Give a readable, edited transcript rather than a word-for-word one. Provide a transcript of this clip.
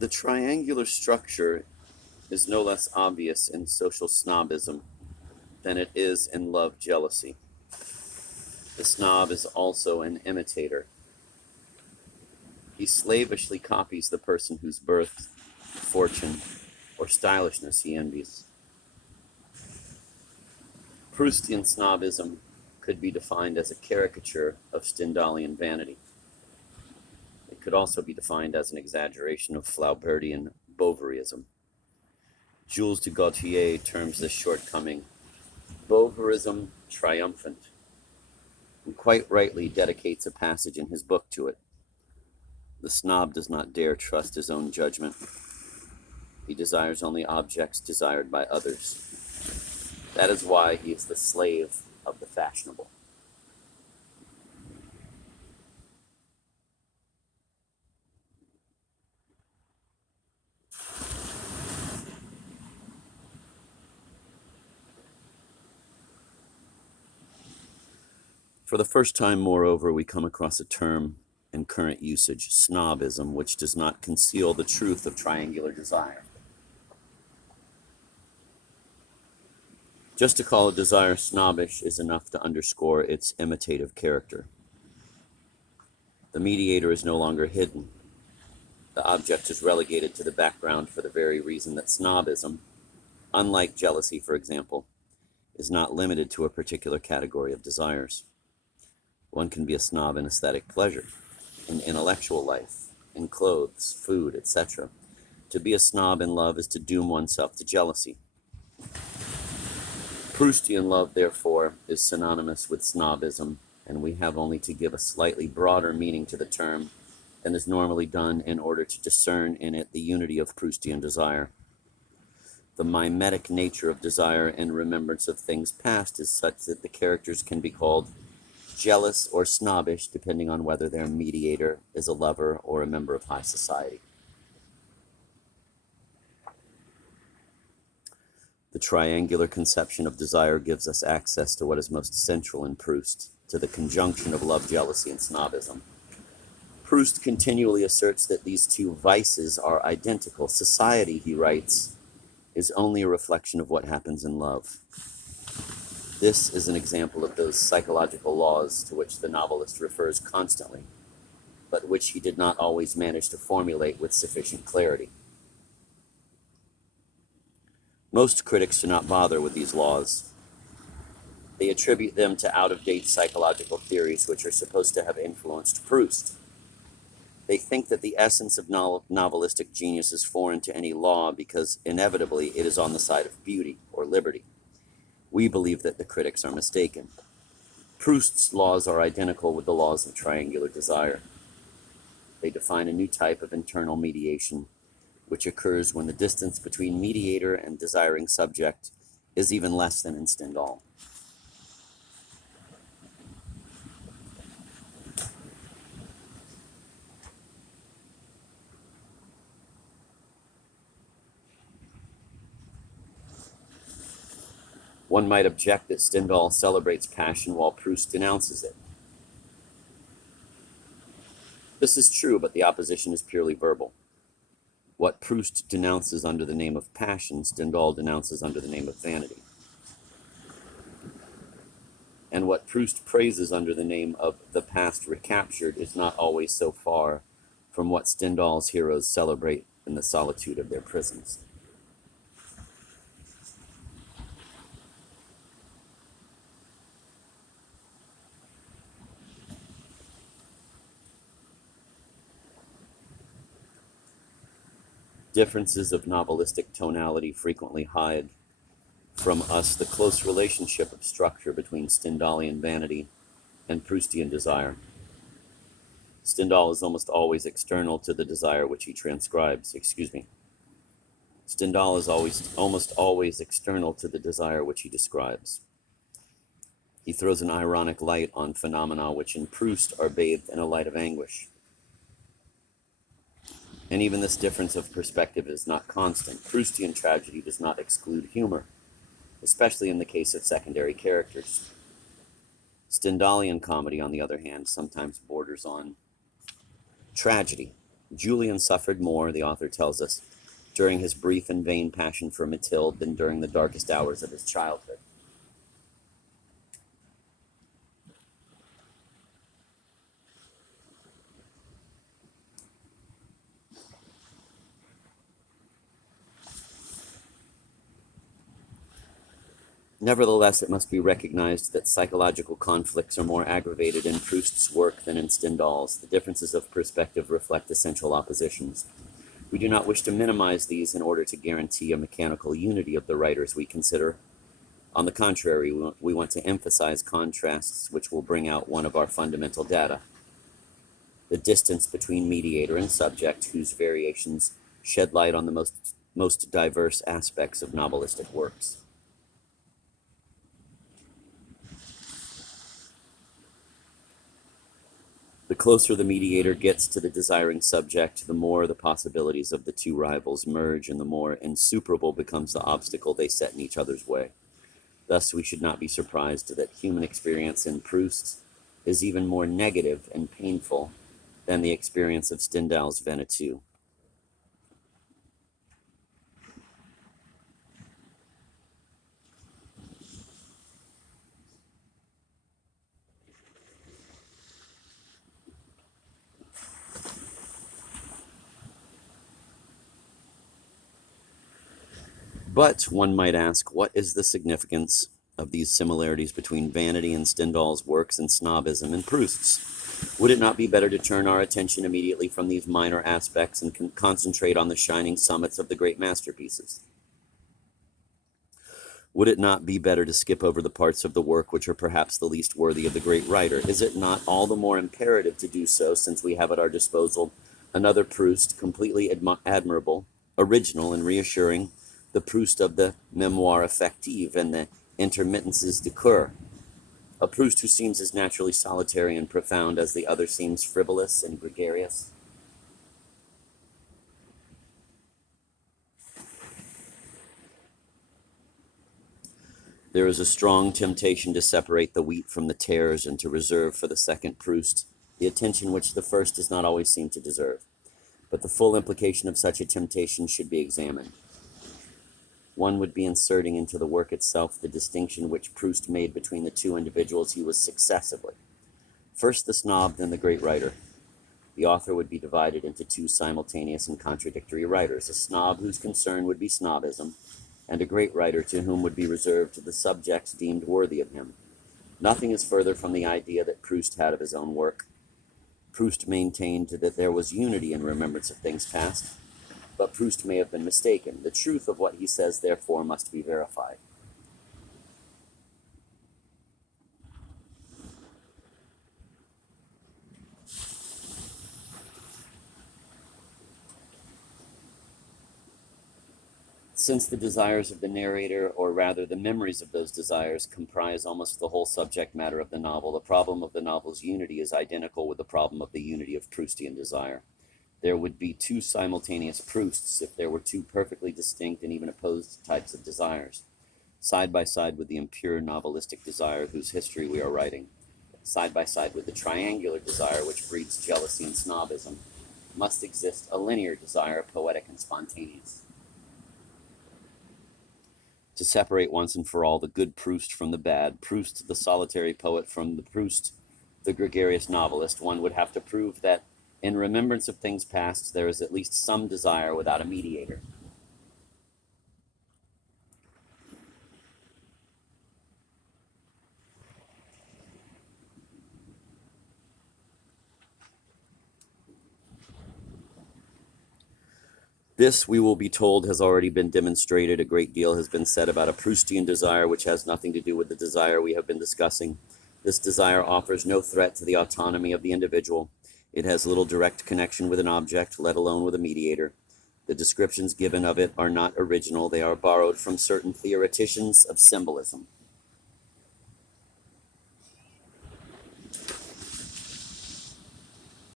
The triangular structure is no less obvious in social snobism than it is in love jealousy. The snob is also an imitator. He slavishly copies the person whose birth, fortune, or stylishness he envies. Proustian snobism could be defined as a caricature of Stendhalian vanity. It could also be defined as an exaggeration of Flaubertian Bovaryism. Jules de Gaultier terms this shortcoming Bovarism triumphant, and quite rightly dedicates a passage in his book to it. The snob does not dare trust his own judgment. He desires only objects desired by others. That is why he is the slave of the fashionable. For the first time, moreover, we come across a term in current usage, snobism, which does not conceal the truth of triangular desire. Just to call a desire snobbish is enough to underscore its imitative character. The mediator is no longer hidden. The object is relegated to the background for the very reason that snobism, unlike jealousy, for example, is not limited to a particular category of desires. One can be a snob in aesthetic pleasure, in intellectual life, in clothes, food, etc. To be a snob in love is to doom oneself to jealousy. Proustian love, therefore, is synonymous with snobism, and we have only to give a slightly broader meaning to the term than is normally done in order to discern in it the unity of Proustian desire. The mimetic nature of desire in remembrance of things past is such that the characters can be called jealous or snobbish, depending on whether their mediator is a lover or a member of high society. The triangular conception of desire gives us access to what is most central in Proust, to the conjunction of love, jealousy, and snobism. Proust continually asserts that these two vices are identical. Society, he writes, is only a reflection of what happens in love. This is an example of those psychological laws to which the novelist refers constantly, but which he did not always manage to formulate with sufficient clarity. Most critics do not bother with these laws. They attribute them to out-of-date psychological theories which are supposed to have influenced Proust. They think that the essence of novelistic genius is foreign to any law because inevitably it is on the side of beauty or liberty. We believe that the critics are mistaken. Proust's laws are identical with the laws of triangular desire. They define a new type of internal mediation, which occurs when the distance between mediator and desiring subject is even less than in Stendhal. One might object that Stendhal celebrates passion while Proust denounces it. This is true, but the opposition is purely verbal. What Proust denounces under the name of passion, Stendhal denounces under the name of vanity. And what Proust praises under the name of the past recaptured is not always so far from what Stendhal's heroes celebrate in the solitude of their prisons. Differences of novelistic tonality frequently hide from us the close relationship of structure between Stendhalian vanity and Proustian desire. Stendhal is almost always external to the desire which he transcribes. Stendhal is almost always external to the desire which he describes. He throws an ironic light on phenomena which in Proust are bathed in a light of anguish. And even this difference of perspective is not constant. Proustian tragedy does not exclude humor, especially in the case of secondary characters. Stendhalian comedy, on the other hand, sometimes borders on tragedy, Julian suffered more, the author tells us, during his brief and vain passion for Mathilde than during the darkest hours of his childhood. Nevertheless, it must be recognized that psychological conflicts are more aggravated in Proust's work than in Stendhal's. The differences of perspective reflect essential oppositions. We do not wish to minimize these in order to guarantee a mechanical unity of the writers we consider. On the contrary, we want to emphasize contrasts which will bring out one of our fundamental data: the distance between mediator and subject, whose variations shed light on the most diverse aspects of novelistic works. The closer the mediator gets to the desiring subject, the more the possibilities of the two rivals merge, and the more insuperable becomes the obstacle they set in each other's way. Thus, we should not be surprised that human experience in Proust is even more negative and painful than the experience of Stendhal's Venetou. But one might ask, what is the significance of these similarities between vanity in Stendhal's works and snobism in Proust's? Would it not be better to turn our attention immediately from these minor aspects and concentrate on the shining summits of the great masterpieces? Would it not be better to skip over the parts of the work which are perhaps the least worthy of the great writer? Is it not all the more imperative to do so, since we have at our disposal another Proust, completely admirable, original, and reassuring, the Proust of the Mémoires Affectives and the Intermittences de Coeur, a Proust who seems as naturally solitary and profound as the other seems frivolous and gregarious? There is a strong temptation to separate the wheat from the tares and to reserve for the second Proust the attention which the first does not always seem to deserve. But the full implication of such a temptation should be examined. One would be inserting into the work itself the distinction which Proust made between the two individuals he was successively. First the snob, then the great writer. The author would be divided into two simultaneous and contradictory writers: a snob whose concern would be snobism, and a great writer to whom would be reserved the subjects deemed worthy of him. Nothing is further from the idea that Proust had of his own work. Proust maintained that there was unity in remembrance of things past, but Proust may have been mistaken. The truth of what he says, therefore, must be verified. Since the desires of the narrator, or rather the memories of those desires, comprise almost the whole subject matter of the novel, the problem of the novel's unity is identical with the problem of the unity of Proustian desire. There would be two simultaneous Prousts if there were two perfectly distinct and even opposed types of desires, side by side with the impure novelistic desire whose history we are writing, side by side with the triangular desire which breeds jealousy and snobism, must exist a linear desire, poetic and spontaneous. To separate once and for all the good Proust from the bad, Proust the solitary poet from the Proust the gregarious novelist, one would have to prove that in remembrance of things past there is at least some desire without a mediator. This, we will be told, has already been demonstrated. A great deal has been said about a Proustian desire, which has nothing to do with the desire we have been discussing. This desire offers no threat to the autonomy of the individual. It has little direct connection with an object, let alone with a mediator. The descriptions given of it are not original. They are borrowed from certain theoreticians of symbolism.